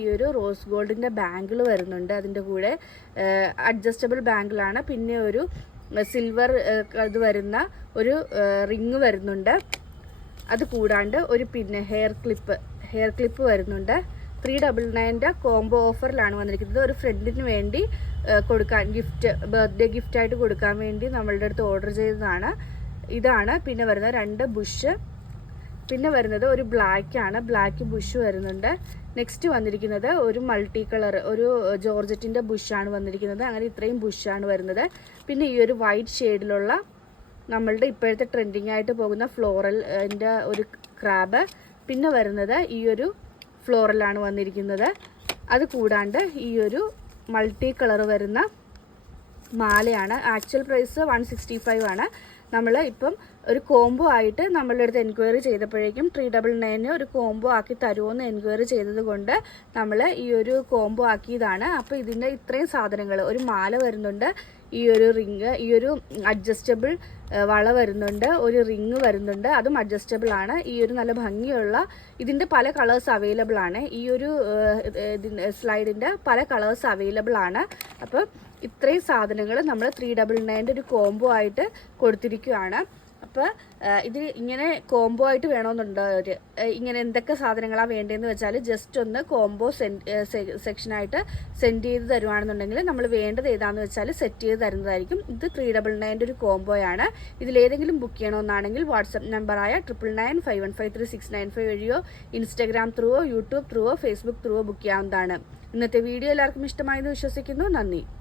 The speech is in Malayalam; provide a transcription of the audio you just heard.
ഈ ഒരു റോസ് ഗോൾഡിൻ്റെ ബാങ്കിൾ വരുന്നുണ്ട്. അതിൻ്റെ കൂടെ അഡ്ജസ്റ്റബിൾ ബാങ്കിളാണ്. പിന്നെ ഒരു സിൽവർ ഇത് വരുന്ന ഒരു റിങ് വരുന്നുണ്ട്. അത് കൂടാണ്ട് ഒരു പിന്നെ ഹെയർ ക്ലിപ്പ് വരുന്നുണ്ട്. 399 കോംബോ ഓഫറിലാണ് വന്നിരിക്കുന്നത്. ഒരു ഫ്രണ്ടിന് വേണ്ടി കൊടുക്കാൻ ബർത്ത്ഡേ ഗിഫ്റ്റായിട്ട് കൊടുക്കാൻ വേണ്ടി നമ്മളുടെ അടുത്ത് ഓർഡർ ചെയ്തതാണ്. ഇതാണ്. പിന്നെ വരുന്ന 2 ബുഷ്. പിന്നെ വരുന്നത് ഒരു ബ്ലാക്ക് ബുഷ് വരുന്നുണ്ട്. നെക്സ്റ്റ് വന്നിരിക്കുന്നത് ഒരു മൾട്ടി കളർ ഒരു ജോർജറ്റിൻ്റെ ബുഷാണ് വന്നിരിക്കുന്നത്. അങ്ങനെ ഇത്രയും ബുഷാണ് വരുന്നത്. പിന്നെ ഈ ഒരു വൈറ്റ് ഷെയ്ഡിലുള്ള നമ്മളുടെ ഇപ്പോഴത്തെ ട്രെൻഡിങ് ആയിട്ട് പോകുന്ന ഫ്ലോറലിൻ്റെ ഒരു ക്രാബ്. പിന്നെ വരുന്നത് ഈ ഒരു ഫ്ലോറലാണ് വന്നിരിക്കുന്നത്. അത് കൂടാണ്ട് ഈ ഒരു മൾട്ടി കളർ വരുന്ന മാലയാണ്. ആക്ച്വൽ പ്രൈസ് 165 ആണ്. നമ്മൾ ഇപ്പം ഒരു കോംബോ ആയിട്ട് നമ്മളുടെ അടുത്ത് എൻക്വയറി ചെയ്തപ്പോഴേക്കും 399 ഒരു കോംബോ ആക്കി തരുമോയെന്ന് എൻക്വയറി ചെയ്തത് കൊണ്ട് നമ്മൾ ഈ ഒരു കോംബോ ആക്കിയതാണ്. അപ്പോൾ ഇതിൻ്റെ ഇത്രയും സാധനങ്ങൾ, ഒരു മാല വരുന്നുണ്ട്, ഈ ഒരു റിങ്, ഈ ഒരു അഡ്ജസ്റ്റബിൾ വള വരുന്നുണ്ട്, ഒരു റിങ് വരുന്നുണ്ട്, അതും അഡ്ജസ്റ്റബിൾ ആണ്. ഈ ഒരു നല്ല ഭംഗിയുള്ള ഇതിൻ്റെ പല കളേഴ്സ് അവൈലബിൾ ആണ്. ഈ ഒരു സ്ലൈഡിൻ്റെ പല കളേഴ്സ് അവൈലബിൾ ആണ്. അപ്പോൾ ഇത്രയും സാധനങ്ങൾ നമ്മൾ 399 ഒരു കോംബോ ആയിട്ട് കൊടുത്തിരിക്കുകയാണ്. അപ്പോൾ ഇത് ഇങ്ങനെ കോംബോ ആയിട്ട് വേണമെന്നുണ്ടോ? ഇങ്ങനെ എന്തൊക്കെ സാധനങ്ങളാണ് വേണ്ടതെന്ന് വെച്ചാൽ ജസ്റ്റ് ഒന്ന് കോംബോ സെക്ഷനായിട്ട് സെൻഡ് ചെയ്ത് തരുവാണെന്നുണ്ടെങ്കിൽ നമ്മൾ വേണ്ടത് ഏതാണെന്ന് വെച്ചാൽ സെറ്റ് ചെയ്ത് തരുന്നതായിരിക്കും. ഇത് 399 ഒരു കോംബോയാണ്. ഇതിലേതെങ്കിലും ബുക്ക് ചെയ്യണമെന്നാണെങ്കിൽ വാട്സപ്പ് നമ്പറായ 9995153695 വഴിയോ ഇൻസ്റ്റാഗ്രാം ത്രൂവോ യൂട്യൂബ് ത്രൂവോ ഫേസ്ബുക്ക് ത്രൂവോ ബുക്ക് ചെയ്യാവുന്നതാണ്. ഇന്നത്തെ വീഡിയോ എല്ലാവർക്കും ഇഷ്ടമായെന്ന് വിശ്വസിക്കുന്നു. നന്ദി.